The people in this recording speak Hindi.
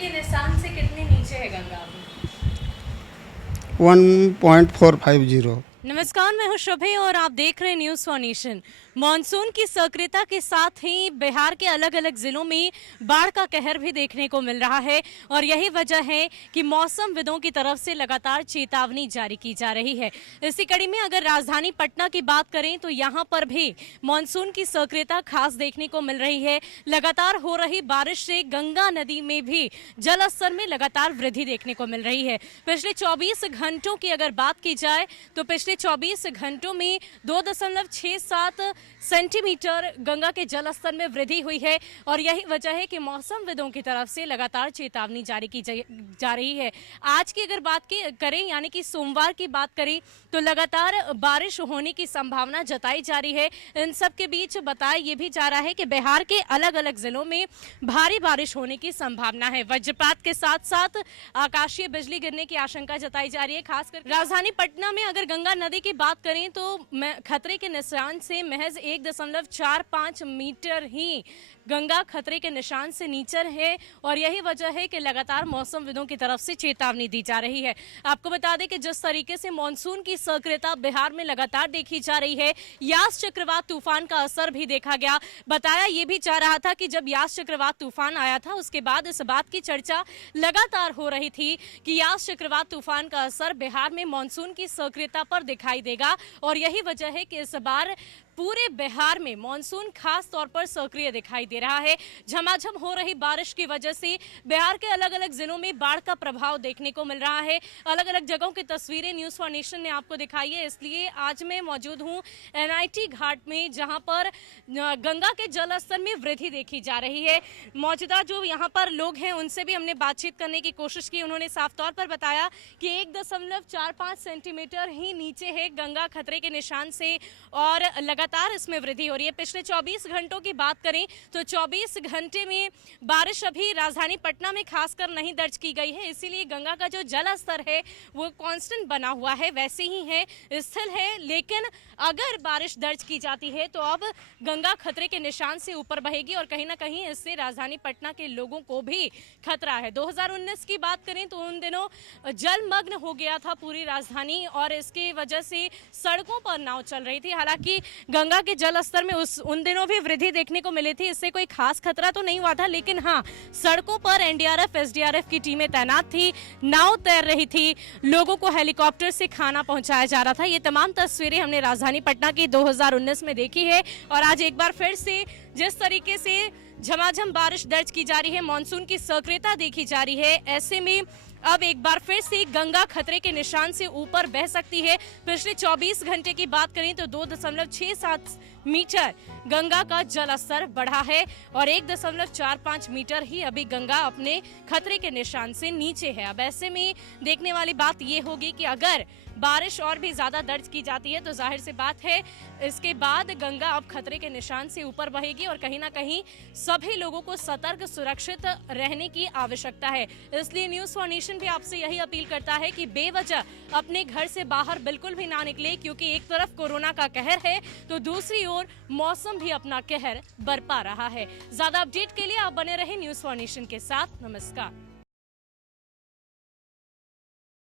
के निशान से कितनी नीचे है गंगा अभी? 1.450। नमस्कार, मैं हूं शुभे और आप देख रहे हैं न्यूज़ फॉर नेशन। मानसून की सक्रियता के साथ ही बिहार के अलग अलग जिलों में बाढ़ का कहर भी देखने को मिल रहा है और यही वजह है कि मौसमविदों की तरफ से लगातार चेतावनी जारी की जा रही है। इसी कड़ी में अगर राजधानी पटना की बात करें तो यहां पर भी मानसून की सक्रियता खास देखने को मिल रही है। लगातार हो रही बारिश से गंगा नदी में भी जल स्तर में लगातार वृद्धि देखने को मिल रही है। पिछले 24 घंटों की अगर बात की जाए तो पिछले 24 घंटों में 2.67 सेंटीमीटर गंगा के जल स्तर में वृद्धि हुई है और यही वजह है कि मौसमविदों की तरफ से लगातार चेतावनी जारी की जा रही है। आज की अगर बात करें यानी कि सोमवार की बात करें तो लगातार बारिश होने की संभावना जताई जा रही है। इन सब के बीच बताया ये भी जा रहा है कि बिहार के अलग अलग जिलों में भारी बारिश होने की संभावना है। वज्रपात के साथ साथ आकाशीय बिजली गिरने की आशंका जताई जा रही है। खासकर राजधानी पटना में अगर गंगा नदी की बात करें तो खतरे के निशान से महज 1.45 मीटर ही गंगा खतरे के निशान से नीचे है और यही वजह है कि लगातार मौसमविदों की तरफ से चेतावनी दी जा रही है। आपको बता दें कि जिस तरीके से मानसून की सक्रियता बिहार में लगातार देखी जा रही है, यास चक्रवात तूफान का असर भी देखा गया। बताया यह भी जा रहा था कि जब यास चक्रवात तूफान आया था उसके बाद इस बात की चर्चा लगातार हो रही थी कि यास चक्रवात तूफान का असर बिहार में मानसून की सक्रियता पर दिखाई देगा और यही वजह है कि इस बार पूरे बिहार में मानसून खास तौर पर सक्रिय दिखाई दे रहा है। झमाझम हो रही बारिश की वजह से बिहार के अलग अलग जिलों में बाढ़ का प्रभाव देखने को मिल रहा है। अलग अलग जगहों की तस्वीरें न्यूज़ फॉर नेशन ने आपको दिखाई है, इसलिए आज मैं मौजूद हूं एनआईटी घाट में जहां पर गंगा के जल स्तर में वृद्धि देखी जा रही है। मौजूदा जो यहाँ पर लोग हैं उनसे भी हमने बातचीत करने की कोशिश की। उन्होंने साफ तौर पर बताया कि 1.45 सेंटीमीटर ही नीचे है गंगा खतरे के निशान से और लगातार इसमें वृद्धि हो रही है। पिछले 24 घंटों की बात करें तो 24 घंटे में बारिश अभी राजधानी पटना में खासकर नहीं दर्ज की गई है, इसीलिए गंगा का जो जल स्तर है वो कांस्टेंट बना हुआ है, वैसे ही है, स्थिर है। लेकिन अगर बारिश दर्ज की जाती है तो अब गंगा खतरे के निशान से ऊपर बहेगी और कहीं ना कहीं इससे राजधानी पटना के लोगों को भी खतरा है। 2019 की बात करें तो उन दिनों जलमग्न हो गया था पूरी राजधानी और इसकी वजह से सड़कों पर नाव चल रही थी। हालांकि गंगा के जल स्तर में उन दिनों भी वृद्धि देखने को मिली थी, इससे कोई खास खतरा तो नहीं हुआ था, लेकिन हाँ, सड़कों पर एनडीआरएफ एसडीआरएफ की टीमें तैनात थी, नाव तैर रही थी, लोगों को हेलीकॉप्टर से खाना पहुंचाया जा रहा था। ये तमाम तस्वीरें हमने राजधानी पटना की 2019 में देखी है और आज एक बार फिर से जिस तरीके से झमाझम बारिश दर्ज की जा रही है, मानसून की सक्रियता देखी जा रही है, ऐसे में अब एक बार फिर से गंगा खतरे के निशान से ऊपर बह सकती है। पिछले 24 घंटे की बात करें तो 2.67 मीटर गंगा का जल स्तर बढ़ा है और 1.45 मीटर ही अभी गंगा अपने खतरे के निशान से नीचे है। अब ऐसे में देखने वाली बात ये होगी कि अगर बारिश और भी ज्यादा दर्ज की जाती है तो जाहिर सी बात है इसके बाद गंगा अब खतरे के निशान से ऊपर बहेगी और कहीं ना कहीं सभी लोगों को सतर्क सुरक्षित रहने की आवश्यकता है। इसलिए न्यूज़ फॉर नेशन भी आपसे यही अपील करता है कि बेवजह अपने घर से बाहर बिल्कुल भी ना निकले, क्योंकि एक तरफ कोरोना का कहर है तो दूसरी ओर मौसम भी अपना कहर बरपा रहा है। ज्यादा अपडेट के लिए आप बने रहे न्यूज़ फॉर नेशन के साथ। नमस्कार।